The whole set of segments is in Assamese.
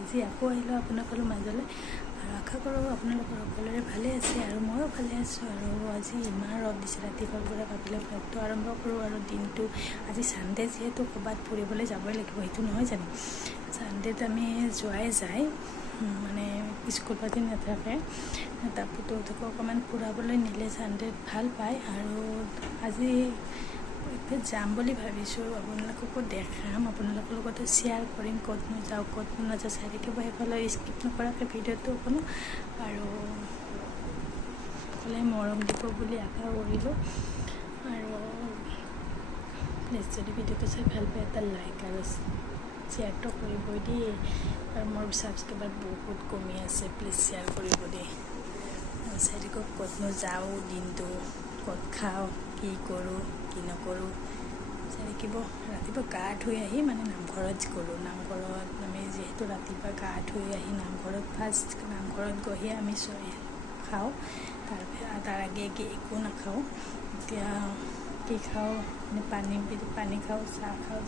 আজি আকৌ আহিলোঁ আপোনালোকৰ মাজলৈ আৰু আশা কৰোঁ আপোনালোকৰ সকলোৰে ভালে আছে আৰু ময়ো ভালে আছোঁ। আৰু আজি ইমান ৰ'দ দিছে, ৰাতিপুৱাৰ পৰা ভাবিলে ব্লগটো আৰম্ভ কৰোঁ আৰু দিনটো আজি ছানডে যিহেতু ক'ৰবাত ফুৰিবলৈ যাবই লাগিব, সেইটো নহয় জানো। ছানডেত আমি যোৱাই যায়, মানে স্কুল পাতি নাথাকে, তাৰ পুতৌহঁতকো অকণমান ফুৰাবলৈ নিলে ছানডেত ভাল পায়। আৰু আজি যাম বুলি ভাবিছোঁ, আপোনালোককো দেখাম, আপোনালোকৰ লগতো শ্বেয়াৰ কৰিম, ক'তনো যাওঁ ক'তনো নাযাওঁ, চাই থাকিব সেইফালে স্কিপ নকৰাকৈ ভিডিঅ'টো অকণো আৰু সকলোৱে মৰম দিব বুলি আশা কৰিলোঁ। আৰু প্লিজ যদি ভিডিঅ'টো চাই ভাল পায় এটা লাইক আৰু শ্বেয়াৰটো কৰিব দেই। আৰু মোৰ ছাবস্ক্ৰাইবাৰ বহুত কমি আছে, প্লিজ শ্বেয়াৰ কৰিব দেই। আৰু চাই থাকক ক'তনো যাওঁ, দিনটো ক'ত খাওঁ, কি কৰোঁ কি নকৰোঁ চাই থাকিব। ৰাতিপুৱা গা ধুই আহি মানে নামঘৰত গ'লোঁ, নামঘৰত আমি যিহেতু ৰাতিপুৱা গা ধুই আহি নামঘৰত ফাৰ্ষ্ট নামঘৰত গৈহে আমি খাওঁ, তাৰ আগে একো নাখাওঁ। এতিয়া কি খাওঁ মানে পানী খাওঁ, চাহ খাওঁ,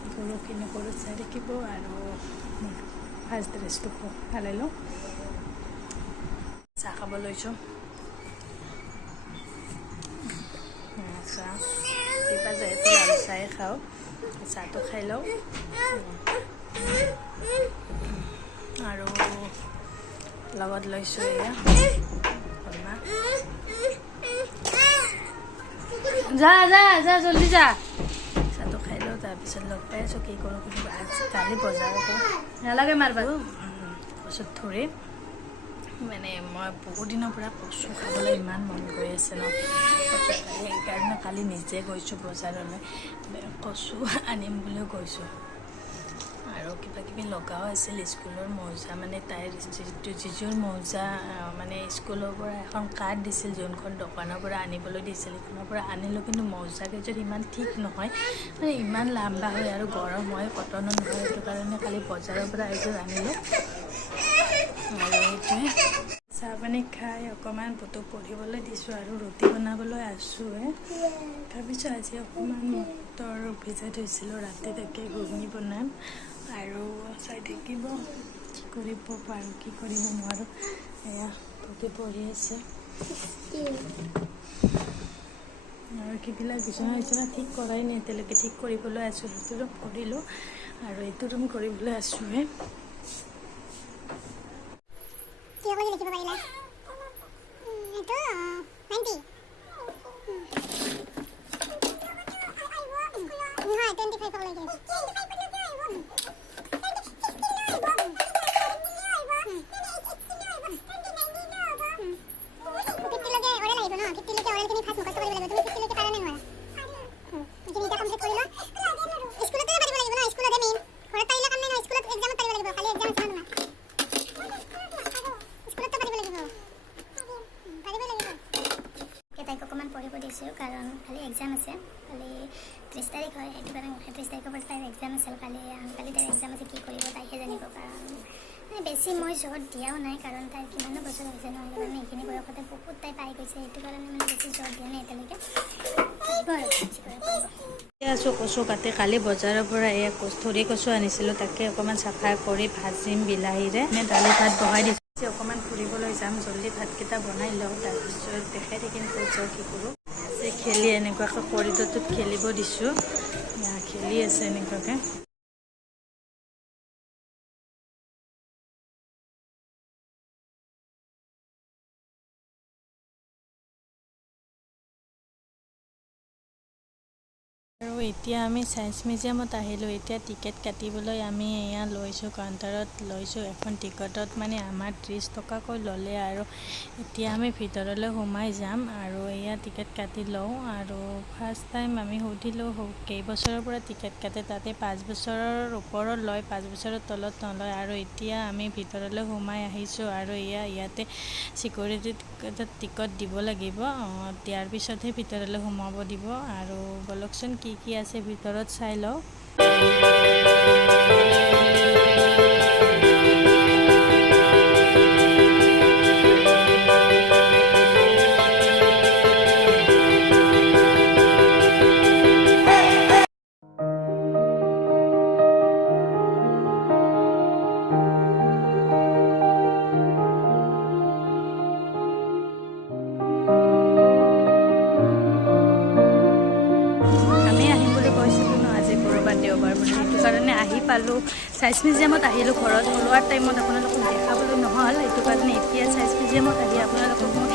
কি কৰোঁ কি নকৰোঁ চাই থাকিব। আৰু ফাৰ্ষ্ট ড্ৰেছটো ফালে লওঁ, চাহ খাব লৈছোঁ। চাহ ৰাতিপুৱা যিহেতু লাল চাহে খাওঁ, চাহটো খাই লওঁ। আৰু লগত লৈছোঁ এয়া কলমা। যা যা যা জল্দি যা, চাহটো খাই লওঁ। তাৰপিছত লগ পাই আছোঁ কি কৰোঁ কিন্তু কালি বজাৰতে নালাগে মাৰবা কচুত ধৰি মানে মই বহুত দিনৰ পৰা কচু খাবলৈ ইমান মন গৈ আছে ন, সেইকাৰণে কালি নিজে গৈছোঁ বজাৰলৈ, কচু আনিম বুলিও গৈছোঁ। আৰু কিবা কিবি লগাও আছিল, স্কুলৰ মৌজা মানে তাইৰ যিযোৰ মৌজা মানে স্কুলৰ পৰা এখন কাৰ্ড দিছিল, যোনখন দোকানৰ পৰা আনিবলৈ দিছিল সেইখনৰ পৰা আনিলোঁ, কিন্তু মৌজাকেইযোৰ ইমান ঠিক নহয়, মানে ইমান লাম্বা হয় আৰু গৰম হয়, কটনৰ নহয়, সেইটো কাৰণে কালি বজাৰৰ পৰা এযোৰ আনিলোঁ। আৰু এইটোৱে চাহ পানী খাই অকণমান পুতৌক পঢ়িবলৈ দিছোঁ আৰু ৰুটি বনাবলৈ আছোঁহে। ভাবিছোঁ আজি অকণমান মটৰ ভিজাই থৈছিলোঁ ৰাতি, তাকে ঘুগুনি বনাম। আৰু চাই থাকিব কি কৰিব পাৰোঁ কি কৰিব নোৱাৰোঁ। এয়া পুতৌকে পঢ়ি আছে আৰু কিবিলাক বিচনা ঠিক কৰাই নাই এতিয়ালৈকে, ঠিক কৰিবলৈ আছোঁ। সেইটো ৰুম কৰিলোঁ আৰু এইটো ৰুম কৰিবলৈ আছোঁহে। অকণমান পঢ়িব দিছোঁ কাৰণ কালি এক্সাম আছে, কালি 30 তাৰিখ হয়, সেইটো কাৰণে 30 তাৰিখৰ পৰা তাইৰ এক্সাম আছিল। কালি তাইৰ এক্সাম আছে, কি কৰিব তাইহে জানিব। কাৰণ বেছি মই জোৰ দিয়াও নাই, কাৰণ তাইৰ কিমানো বছৰ হৈছে নহয়, কাৰণে এইখিনি বয়সতে বহুত তাই পাই গৈছে, সেইটো কাৰণে মানে বেছি জোৰ দিয়া নাই এতিয়ালৈকে। আছোঁ কচু কাটি, কালি বজাৰৰ পৰা এয়া থৰি কচু আনিছিলোঁ, তাকে অকণমান চাফা কৰি ভাজিম বিলাহীৰে, দালি ভাত বহাই দিছোঁ। অকণমান ফুৰিবলৈ যাম, জল্দি ভাতকেইটা বনাই লওঁ, তাৰপিছত দেখাই থাকিম ক'ত যাওঁ কি কৰোঁ। যে খেলি এনেকুৱাকৈ কৰিডৰটোত খেলিব দিছোঁ, খেলি আছে এনেকুৱাকৈ। আৰু এতিয়া আমি সায়েন্স মিউজিয়ামত আহিলোঁ। এতিয়া টিকেট কাটিবলৈ আমি এয়া লৈছোঁ, কাউণ্টাৰত লৈছোঁ। এখন টিকটত মানে আমাৰ 30 টকাকৈ ল'লে আৰু এতিয়া আমি ভিতৰলৈ সোমাই যাম আৰু এয়া টিকেট কাটি লওঁ। আৰু ফাৰ্ষ্ট টাইম আমি সুধিলোঁ কেইবছৰৰ পৰা টিকেট কাটে, তাতে 5 বছৰৰ ওপৰত লয়, 5 বছৰৰ তলত নলয়। আৰু এতিয়া আমি ভিতৰলৈ সোমাই আহিছোঁ আৰু ইয়াতে চিকিউৰিটিত টিকট দিব লাগিব, দিয়াৰ পিছতহে ভিতৰলৈ সোমাব দিব। আৰু বলকচোন কি আছে ভিতৰত চাই লওঁ। দেওবাৰ বুলি সেইটো কাৰণে আহি পালোঁ। সায়েন্স মিউজিয়ামত আহিলোঁ। ঘৰত ওলোৱাৰ টাইমত আপোনালোকক দেখাবলৈ নহ'ল, সেইটো কাৰণে এতিয়া সায়েন্স মিউজিয়ামত আহি আপোনালোকক মই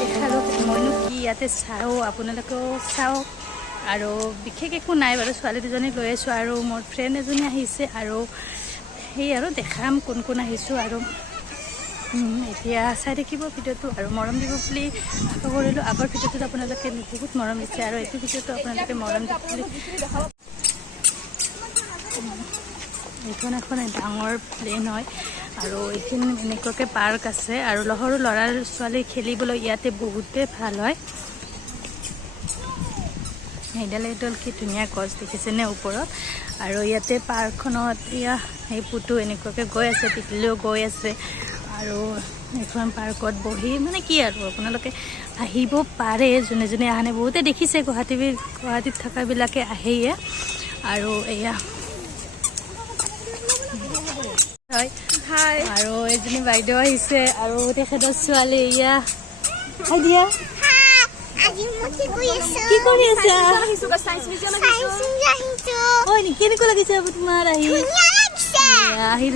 দেখালোঁ। মইনো কি ইয়াতে চাওঁ, আপোনালোকেও চাওক। আৰু বিশেষ একো নাই বাৰু, ছোৱালী দুজনীক লৈ আছোঁ আৰু মোৰ ফ্ৰেণ্ড এজনী আহিছে আৰু সেই আৰু দেখাম কোন কোন আহিছোঁ। আৰু এতিয়া চাই থাকিব ভিডিঅ'টো আৰু মৰম দিব বুলি আশা কৰিলোঁ। আগৰ ভিডিঅ'টোত আপোনালোকে বহুত মৰম দিছে আৰু এইটো ভিডিঅ'টো আপোনালোকে মৰম দিব বুলি। এইখন এখন ডাঙৰ প্লেন হয় আৰু এইখিনি এনেকুৱাকৈ পাৰ্ক আছে আৰু সৰু ল'ৰা ছোৱালী খেলিবলৈ ইয়াতে বহুতেই ভাল হয়। এইডাল কি ধুনীয়া গছ দেখিছেনে ওপৰত। আৰু ইয়াতে পাৰ্কখনত এয়া সেই পুতু এনেকুৱাকৈ গৈ আছে, টিকলিও গৈ আছে। আৰু এইখন পাৰ্কত বহি মানে কি আৰু আপোনালোকে আহিব পাৰে, যোনে যোনে অহা নাই। বহুতে দেখিছে, গুৱাহাটীত থকাবিলাকে আহেয়ে। আৰু এয়া হয় আৰু এজনী বাইদেউ আহিছে আৰু তেখেতৰ ছোৱালী এয়া দিয়া। কি কৰি আছা? কেনেকুৱা লাগিছে তোমাৰ আহি?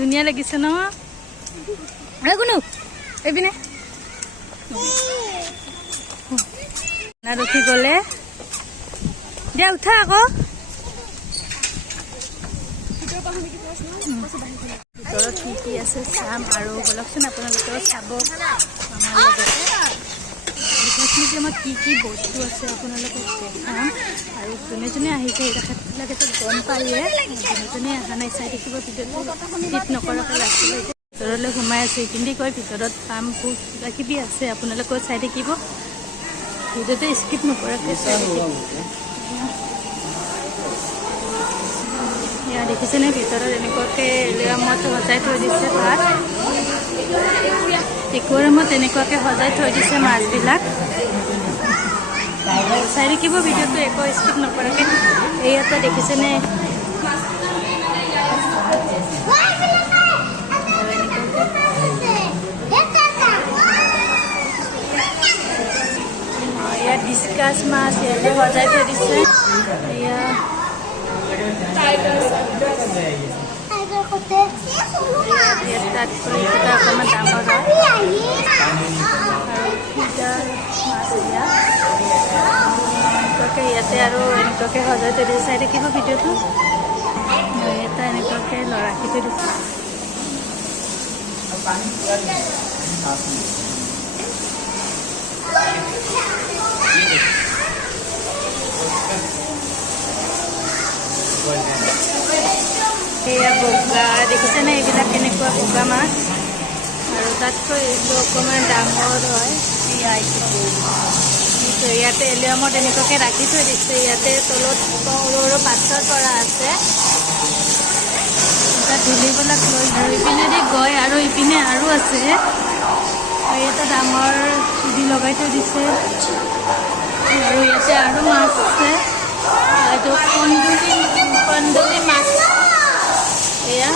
ধুনীয়া লাগিছে ন? কোনো এইপিনে ৰখি গ'লে দিয়া, উঠা আকৌ। ভিতৰত কি আছে চাম আৰু বলকচোন আপোনালোকেও চাব আমাৰ লগতে। সায়েন্স মিউজিয়ামত কি বস্তু আছে আপোনালোকক দেখাম। আৰু যোনে যোনে আহিছে তেখেতবিলাকেতো গম পায়ে, যোনে যোনে অহা নাই চাই থাকিব ভিডিঅ'টো স্কিপ নকৰাকৈ ৰাখিব। ভিতৰলৈ সোমাই আছে, কিন্তু কয় ভিতৰত পাম বহুত কিবা কিবি আছে, আপোনালোকেও চাই থাকিব ভিডিঅ'টো স্কিপ নকৰাকৈ চাই থাকিব। দেখিছেনে ভিতৰত এনেকুৱাকৈ একুৱাৰিয়ামত সজাই থৈ দিছে ভাত। একুৱাৰিয়ামত এনেকুৱাকৈ সজাই থৈ দিছে মাছবিলাক। চাই থাকিব ভিডিঅ'টো একো স্কিপ নকৰাকৈ। এই এটা দেখিছেনে ইয়াত ডিস্কাছ মাছ ইয়াতে সজাই থৈ দিছে। এয়া অকণমান ডাঙৰ হয় আৰু এনেকুৱাকৈ ইয়াতে আৰু এনেকুৱাকৈ সজাই থৈ দিছে। চাই থাকিব ভিডিঅ'টো। এটা এনেকুৱাকৈ ৰাখি থৈ দিছে। এয়া বগা দেখিছেনে, এইবিলাক কেনেকুৱা বগা মাছ। আৰু তাতকৈ এইটো অকণমান ডাঙৰ হয়। ইয়াতে এলিয়ামত এনেকুৱাকৈ ৰাখি থৈ দিছে। ইয়াতে তলত সৰু সৰু পাথৰ পৰা আছে, তাত ধূলিবিলাক লৈ আৰু ইপিনেদি গৈ আৰু ইপিনে আৰু আছে। আৰু ইয়াতে ডাঙৰ চিৰি লগাই থৈ দিছে আৰু ইয়াতে আৰু মাছ আছে। এইটো কন্দুলি মাছ। এয়া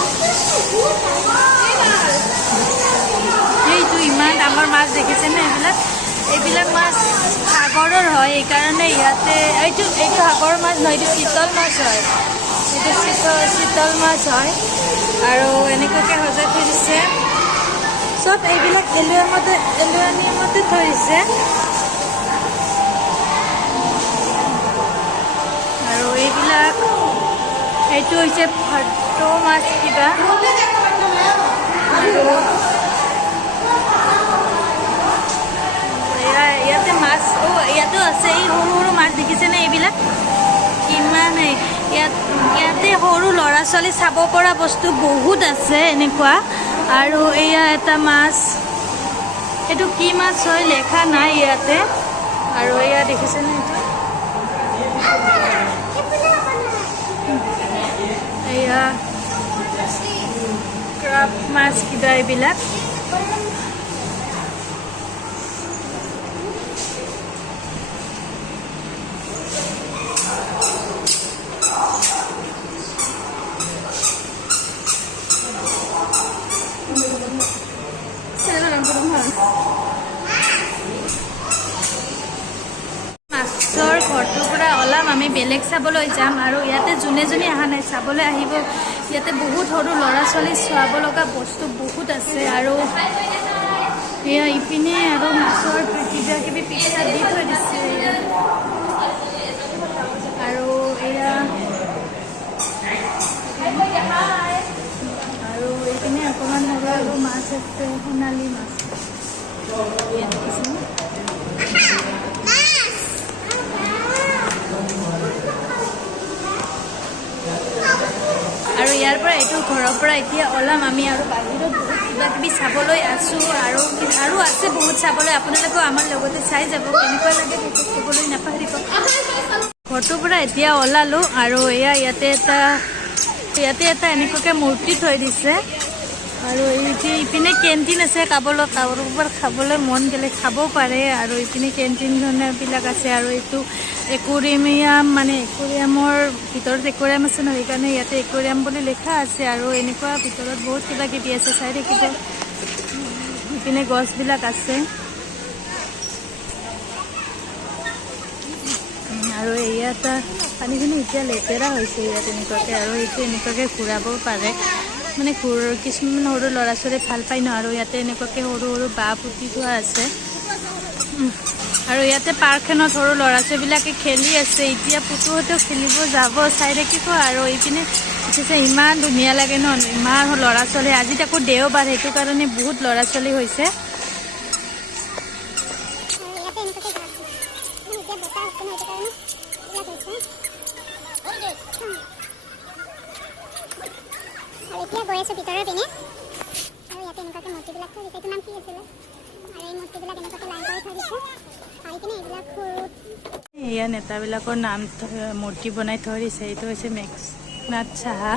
এইটো ইমান ডাঙৰ মাছ দেখিছেনে? এইবিলাক মাছ সাগৰৰ হয়, এইকাৰণে ইয়াতে এইটো সাগৰৰ মাছ নহয়, এইটো চিতল মাছ হয়। এইটো চিতল মাছ হয়। আৰু এনেকুৱাকৈ সজাই থৈ দিছে চব। এইবিলাক এলুমিনিয়ামতে থৈ দিছে। আৰু মাছবিলাক এইটো হৈছে ভাত মাছ কিবা আৰু ইয়াতে মাছ ইয়াতো আছে এই সৰু সৰু মাছ দেখিছেনে এইবিলাক কিমান ইয়াতে সৰু ল'ৰা ছোৱালী চাব পৰা বস্তু বহুত আছে এনেকুৱা আৰু এয়া এটা মাছ এইটো কি মাছ হয় লেখা নাই ইয়াতে আৰু এয়া দেখিছেনে এইটো এয়া ক্ৰাব মাছ কিবা এইবিলাক মাছৰ ঘৰটোৰ পৰা ওলাম আমি বেলেগ চাবলৈ যাম আৰু ইয়াতে যোনে যোনে অহা নাই চাবলৈ আহিব ইয়াতে বহুত সৰু ল'ৰা ছোৱালী চাব লগা বস্তু বহুত আছে আৰু এয়া ইপিনে আৰু মাছৰ কিবা কিবি পিকচাৰ দি থৈ দিছে আৰু এয়া আৰু এইপিনে অকণমান সৰু সৰু মাছ আছে সোণালী মাছ ইয়াত দেখিছেনে আৰু ইয়াৰ পৰা এইটো ঘৰৰ পৰা এতিয়া ওলাম আমি আৰু বাহিৰত বহুত কিবা কিবি চাবলৈ আছোঁ আৰু আছে বহুত চাবলৈ আপোনালোকেও আমাৰ লগতে চাই যাব কেনেকুৱা লাগে সেইটো ক'বলৈ নাপাহৰিব ঘৰটোৰ পৰা এতিয়া ওলালোঁ আৰু ইয়াতে এটা এনেকুৱাকৈ মূৰ্তি থৈ দিছে আৰু ইপিনে কেণ্টিন আছে কাৰোবাৰ খাবলৈ মন গ'লে খাব পাৰে আৰু ইপিনে কেণ্টিনবিলাক আছে আৰু এইটো একুৰিয়াম মানে একুৰিয়ামৰ ভিতৰত একুৰিয়াম আছে নহয় সেইকাৰণে ইয়াতে একুৰিয়াম বুলি লিখা আছে আৰু এনেকুৱা ভিতৰত বহুত কিবা কিবি আছে চাই থাকিব ইপিনে গছবিলাক আছে আৰু ইয়াত পানীখিনি এতিয়া লেতেৰা হৈছে ইয়াত এনেকুৱাকৈ আৰু এইটো এনেকুৱাকৈ ঘূৰাব পাৰে মানে কিছুমান সৰু ল'ৰা ছোৱালী ভাল পায় ন আৰু ইয়াতে এনেকুৱাকৈ সৰু সৰু বাঁহ পুতি থোৱা আছে আৰু ইয়াতে পাৰ্কখনত সৰু ল'ৰা ছোৱালীবিলাকে খেলি আছে এতিয়া পুতুহঁতেও খেলিব যাব চাই থাকিব আৰু এইপিনে দেখিছে ইমান ধুনীয়া লাগে ন ইমান ল'ৰা ছোৱালী আজি তাকো দেওবাৰ সেইটো কাৰণে বহুত ল'ৰা ছোৱালী হৈছে এতিয়া গৈ আছোঁ ভিতৰৰ পিনে আৰু ইয়াতে এনেকুৱাকৈ মূৰ্তিবিলাক থৈ দিছে এইটো নাম কি আছিলে আৰু এই মূৰ্তিবিলাক এনেকুৱাকৈ লাইন কৰি থৈ দিছে আৰু পিনে এইবিলাক এয়া নেতাবিলাকৰ নাম মূৰ্তি বনাই থৈ দিছে এইটো হৈছে মেঘনাথ সাহা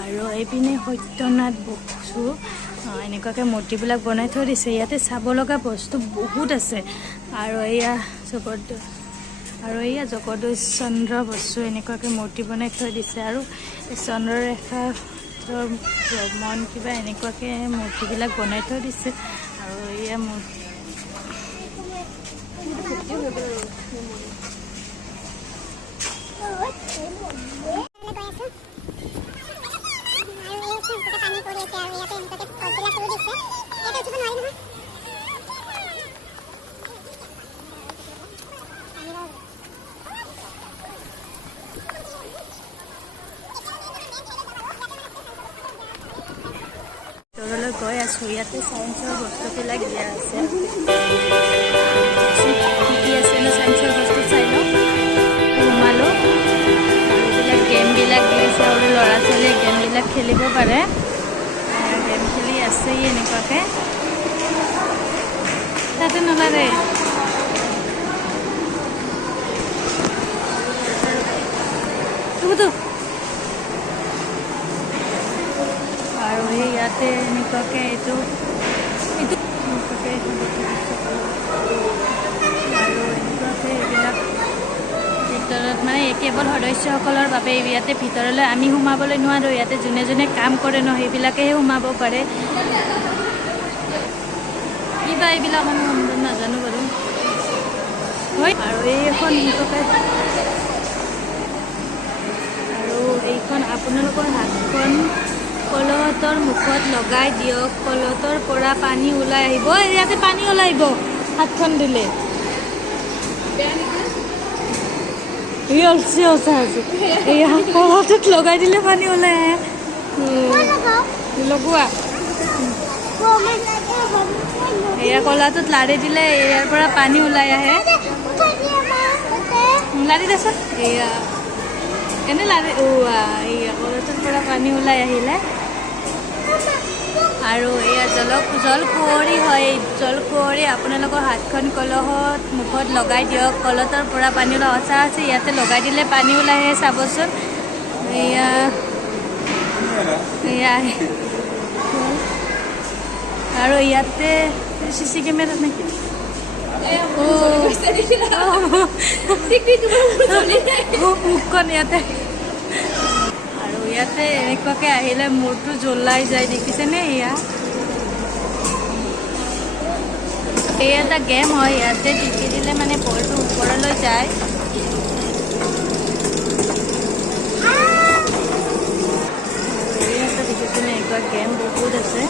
আৰু এইপিনে সত্যনাথ বসু এনেকুৱাকৈ মূৰ্তিবিলাক বনাই থৈ দিছে ইয়াতে চাব লগা বস্তু বহুত আছে আৰু এয়া জগদীশ চন্দ্ৰ বসু এনেকুৱাকৈ মূৰ্তি বনাই থৈ দিছে আৰু চন্দ্ৰৰেখা ভ্ৰমণ কিবা এনেকুৱাকৈ মূৰ্তিবিলাক বনাই থৈ দিছে আৰু এয়া ভিতৰলৈ গৈ আছোঁ ইয়াতে চায়েন্সৰ বস্তুবিলাক দিয়া আছে কি আছে ন চায়েন্সৰ বস্তু চাই লওঁ সোমালোঁ এইবিলাক গেমবিলাক দি আছে সৰু ল'ৰা ছোৱালীয়ে গেমবিলাক খেলিব পাৰে গেম খেলি আছে এনেকুৱাকৈ তাতে নালাগে আৰু ইয়াতে এনেকুৱাকৈ এইটো আৰু এনেকুৱাকৈ এইবিলাক ভিতৰত মানে কেৱল সদস্যসকলৰ বাবে ইয়াতে ভিতৰলৈ আমি সোমাবলৈ নোৱাৰোঁ ইয়াতে যোনে যোনে কাম কৰে ন সেইবিলাকেহে সোমাব পাৰে কিবা এইবিলাক নাজানো বাৰু হয় আৰু এইখন এনেকুৱাকৈ আৰু এইখন আপোনালোকৰ হাতখন কলহতৰ মুখত লগাই দিয়ক কলহতৰ পৰা পানী ওলাই আহিব ইয়াতে পানী ওলাই আহিব হাতখন দিলে এই অলচি আছে এয়া কলহটোত লগাই দিলে পানী ওলাই আহে লগোৱা এয়া কলাটোত লাৰি দিলে ইয়াৰ পৰা পানী ওলাই আহে লাৰি দেচোন এয়া এনে লাৰি এয়া কলহটোৰ পৰা পানী ওলাই আহিলে আৰু এয়া জলকুঁৱৰী হয় জলকুঁৱৰী আপোনালোকৰ হাতখন কলহত মুখত লগাই দিয়ক কলহৰ পৰা পানী ওলাই সঁচা আছে ইয়াতে লগাই দিলে পানী ওলাই আহে চাবচোন এয়া এয়া আৰু ইয়াতে চিচি কেমেৰা নেকি মুখখন ইয়াতে আৰু ইয়াতে এনেকুৱাকৈ আহিলে মূৰটো জ্বলাই যায় দেখিছেনে এয়া এই এটা গেম হয় ইয়াতে টিপি দিলে মানে বলটো ওপৰলৈ যায় ইয়াতে দেখিছেনে এনেকুৱা গেম বহুত আছে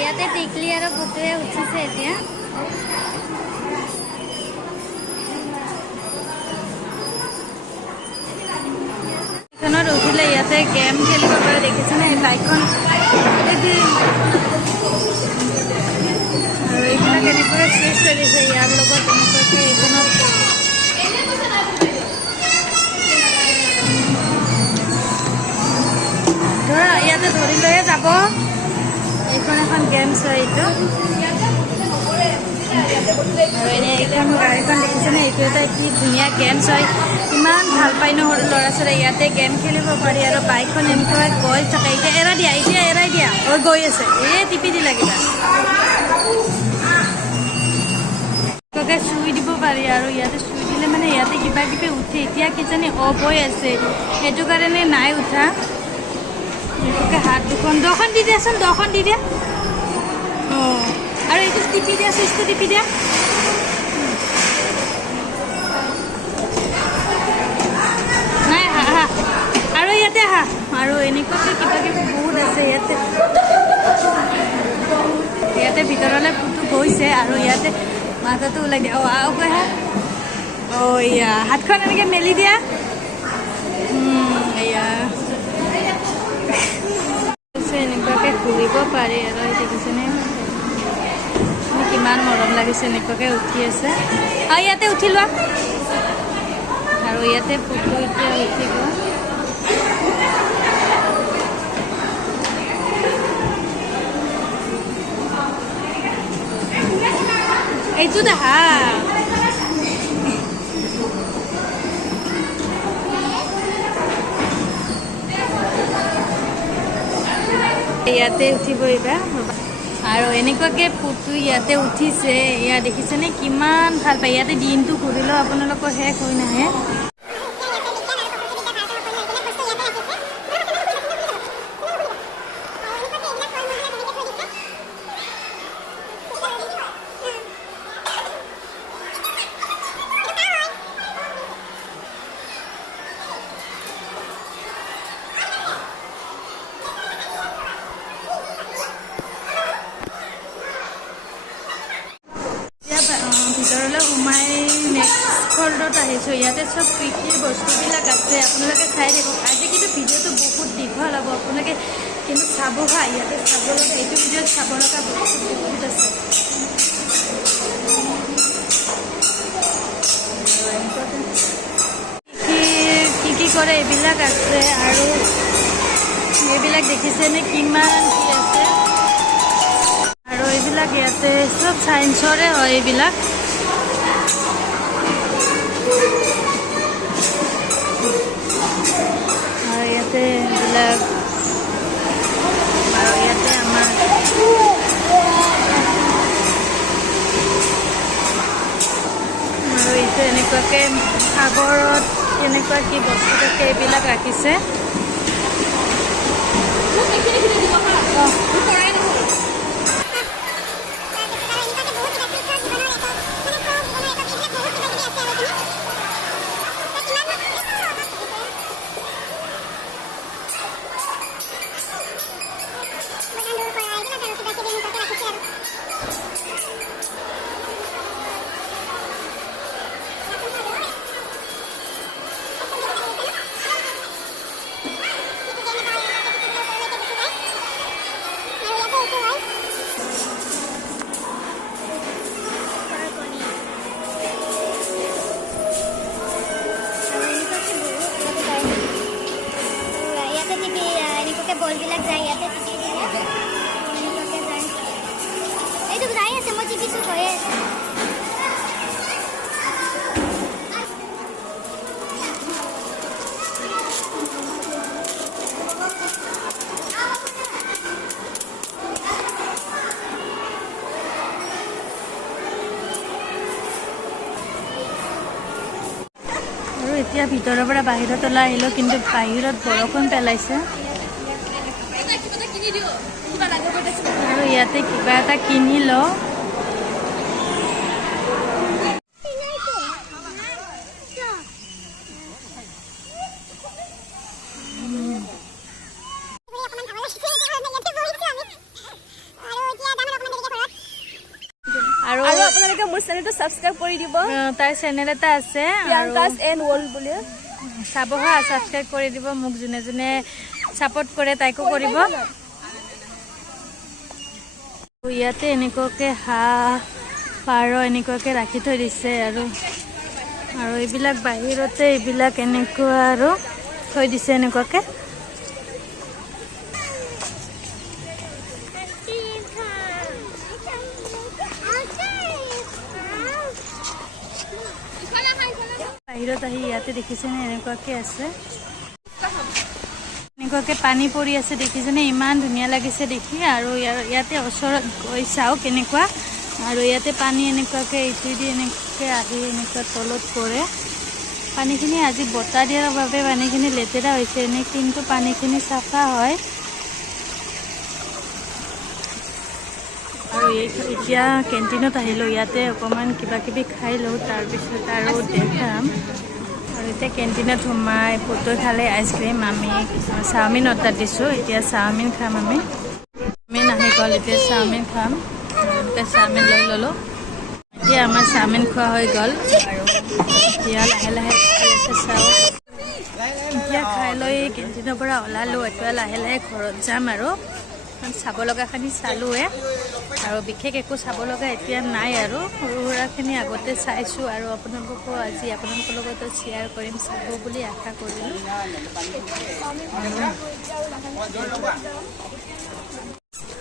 ইয়াতে টিকলি আৰু ভুতুৱে উঠিছে এতিয়া এখনত উঠিলে ইয়াতে গেম খেলিব পাৰে দেখিছেনে লাইটখন আৰু এইবিলাক এনেকৈ চেষ্টা কৰিছে ইয়াৰ লগত এনেকুৱাকৈ এইখনত ধৰা ইয়াতে ধৰি লৈয়ে যাব এইখন এখন গেমছ হয় এইটো আৰু এনে এইখন গাড়ীখন দেখিছেনে এইটো এটা কি ধুনীয়া গেমছ হয় ইমান ভাল পায় ন সৰু ল'ৰা ছোৱালী ইয়াতে গেম খেলিব পাৰি আৰু বাইকখন এনেকুৱা গৈ থাকে এতিয়া এৰাই দিয়া গৈ আছে এই টিপি দি লাগিলা এনেকুৱাকৈ চুই দিব পাৰি আৰু ইয়াতে চুই দিলে আহিলে মানে ইয়াতে কিবা কিবি উঠে এতিয়া কিজানি অফ হৈ আছে সেইটো কাৰণে নাই উঠা এনেকুৱাকৈ হাত দুখন দি দিয়াচোন দখন দি দিয়া অঁ আৰু এইটো টিপি দিয়া চুইচটো টিপি দিয়া নাই আহা আৰু ইয়াতে আহা আৰু এনেকুৱাকৈ কিবা কিবি বহুত আছে ইয়াতে ভিতৰলৈ ফুটো গৈছে আৰু ইয়াতে মাথাটো ওলাই দিয়া অঁ কৈ আহা অঁ এয়া হাতখন এনেকৈ মেলি দিয়া এয়া এনেকুৱাকৈ ঘূৰিব পাৰি আৰু দেখিছেনে কিমান মৰম লাগিছে এনেকুৱাকৈ উঠি আছে আৰু ইয়াতে উঠি লোৱা আৰু ইয়াতে ফুটো এতিয়া উঠিব এইটো দেখা ইয়াতে উঠিব এইবাৰ আৰু এনেকুৱাকৈ ফুটো ইয়াতে উঠিছে এয়া দেখিছেনে কিমান ভাল পায় ইয়াতে দিনটো ঘূৰিলেও আপোনালোকৰ শেষ হৈ নাহে ভিতৰলৈ সোমাই নেক্সট ফল্ডত আহিছোঁ ইয়াতে চব কৃষিৰ বস্তুবিলাক আছে আপোনালোকে চাই থাকক আজি কিন্তু ভিডিঅ'টো বহুত দীঘল হ'ব আপোনালোকে কিন্তু চাব হা ইয়াতে চাব লগা এইটো ভিডিঅ'ত চাব লগা বস্তু বহুত আছে কি কৰে এইবিলাক আছে আৰু এইবিলাক দেখিছেনে কিমান কি আছে আৰু এইবিলাক ইয়াতে চব চায়েন্সৰে হয় এইবিলাক আৰু ইয়াতে এইবিলাক আৰু ইয়াতে আমাৰ আৰু এইটো এনেকুৱাকৈ সাগৰত এনেকুৱা কি বস্তু থাকে এইবিলাক ৰাখিছে বলবিলাক যায় ইয়াতে এইটো যাই আছে মই টিপিছোঁ হৈয়ে আছে আৰু এতিয়া ভিতৰৰ পৰা বাহিৰত ওলাই আহিলোঁ কিন্তু বাহিৰত বৰষুণ পেলাইছে আৰু ইয়াতে কিবা এটা কিনি লওঁ আৰু আপোনালোকে মোৰ চেনেলটো ছাবস্ক্ৰাইব কৰি দিব তাই চেনেল এটা আছে প্ৰিয়ংকাছ এণ্ড ৱৰ্ল্ড বুলি চাব হা ছাবস্ক্ৰাইব কৰি দিব মোক যোনে যোনে ছাপোৰ্ট কৰে তাইকো কৰিব ইয়াতে এনেকুৱাকৈ হাঁহ পাৰ এনেকুৱাকৈ ৰাখি থৈ দিছে আৰু এইবিলাক বাহিৰতে এইবিলাক এনেকুৱা আৰু থৈ দিছে এনেকুৱাকৈ বাহিৰত আহি ইয়াতে দেখিছেনে এনেকুৱাকৈ আছে এনেকুৱাকৈ পানী পৰি আছে দেখিছেনে ইমান ধুনীয়া লাগিছে দেখি আৰু ইয়াতে ওচৰত গৈ চাওঁ কেনেকুৱা আৰু ইয়াতে পানী এনেকুৱাকৈ ইটোদি এনেকৈ আহি এনেকুৱা তলত পৰে পানীখিনি আজি বতাহ দিয়াৰ বাবে পানীখিনি লেতেৰা হৈছে এনে কিন্তু পানীখিনি চাফা হয় আৰু এতিয়া কেণ্টিনত আহিলোঁ ইয়াতে অকণমান কিবা কিবি খাই লওঁ তাৰপিছত আৰু দেখাম আৰু এতিয়া কেণ্টিনত সোমাই পুতৈ খালে আইচক্ৰীম আমি চাওমিন অৰ্ডাৰ দিছোঁ এতিয়া চাওমিন খাম আমি চাওমিন আহি গ'ল এতিয়া চাওমিন খাম এনেকৈ চাওমিন লৈ ল'লোঁ এতিয়া আমাৰ চাওমিন খোৱা হৈ গ'ল আৰু এতিয়া লাহে লাহে চাওঁ এতিয়া খাই লৈ কেণ্টিনৰ পৰা ওলালোঁ এতিয়া লাহে লাহে ঘৰত যাম আৰু চাব লগাখিনি চালোঁৱে আৰু বিশেষ একো চাব লগা এতিয়া নাই আৰু সৰু সুৰাখিনি আগতে চাইছোঁ আৰু আপোনালোককো আজি আপোনালোকৰ লগতো শ্বেয়াৰ কৰিম চাব বুলি আশা কৰিলোঁ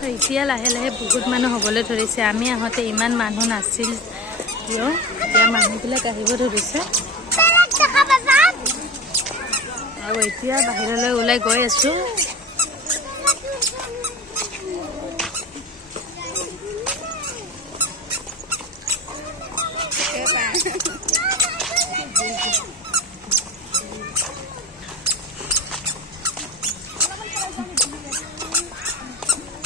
এতিয়া লাহে লাহে বহুত মানুহ হ'বলৈ ধৰিছে আমি আহোঁতে ইমান মানুহ নাছিল কিয় এতিয়া মানুহবিলাক আহিব ধৰিছে আৰু এতিয়া বাহিৰলৈ ওলাই গৈ আছোঁ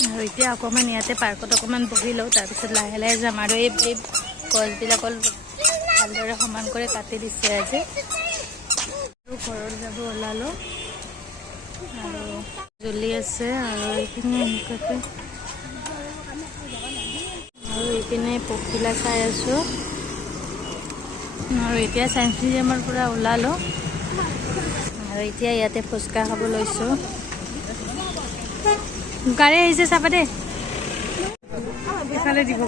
আৰু এতিয়া অকণমান ইয়াতে পাৰ্কত অকণমান বহি লওঁ তাৰপিছত লাহে লাহে যাম আৰু এই গছবিলাকৰ ভালদৰে সমান কৰি কাটি দিছে আজি আৰু ঘৰত যাব ওলালোঁ আৰু জ্বলি আছে আৰু এইখিনি এনেকুৱাকৈ আৰু এইপিনে পক্ষীবিলাক চাই আছোঁ আৰু এতিয়া ছায়েন্স মিউজিয়ামৰ পৰা ওলালোঁ আৰু এতিয়া ইয়াতে ফুচকা খাব লৈছোঁ গাড়ী আহিছে চাবা দেই ইফালে দিব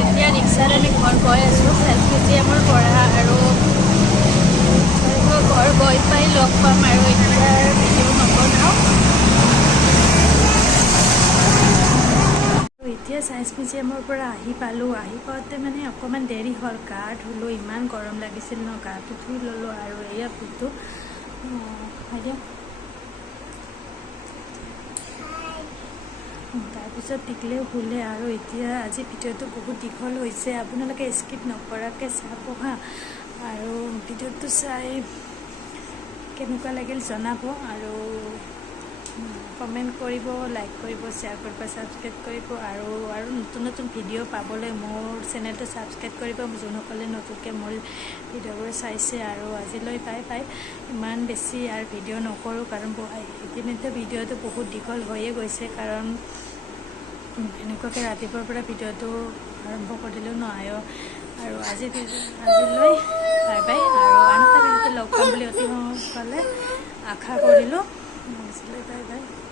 এতিয়া ৰিক্সাত আমি ঘৰ গৈ আছোঁ ছায়েন্স মিউজিয়ামৰ পৰা আৰু ঘৰ গৈ পাই লগ পাম আৰু এতিয়া ভিডিঅ' নবনাওঁ এতিয়া ছায়েন্স মিউজিয়ামৰ পৰা আহি পালোঁ আহি পাওঁতে মানে অকণমান দেৰি হ'ল গা ধুলোঁ ইমান গৰম লাগিছিল ন গাটো ধুই ল'লোঁ আৰু এয়া পুতু তাৰপিছত টিকলেও শুলে আৰু এতিয়া আজি ভিডিঅ'টো বহুত দীঘল হৈছে আপোনালোকে স্কিপ নকৰাকৈ চাব হা আৰু ভিডিঅ'টো চাই কেনেকুৱা লাগিল জনাব আৰু কমেণ্ট কৰিব লাইক কৰিব শ্বেয়াৰ কৰিব ছাবস্ক্ৰাইব কৰিব আৰু নতুন নতুন ভিডিঅ' পাবলৈ মোৰ চেনেলটো ছাবস্ক্ৰাইব কৰিব যোনসকলে নতুনকৈ মোৰ ভিডিঅ'বোৰ চাইছে আৰু আজিলৈ বাই বাই ইমান বেছি আৰু ভিডিঅ' নকৰোঁ কাৰণ ইতিমধ্যে ভিডিঅ'টো বহুত দীঘল হৈয়ে গৈছে কাৰণ এনেকুৱাকৈ ৰাতিপুৱাৰ পৰা ভিডিঅ'টো আৰম্ভ কৰিলেও নহয় আৰু আজিলৈ বাই বাই আৰু আন এটা ভিডিঅ'টো লগ পাম বুলি অতি সোনকালে আশা কৰিলোঁ আজিলৈ বাই বাই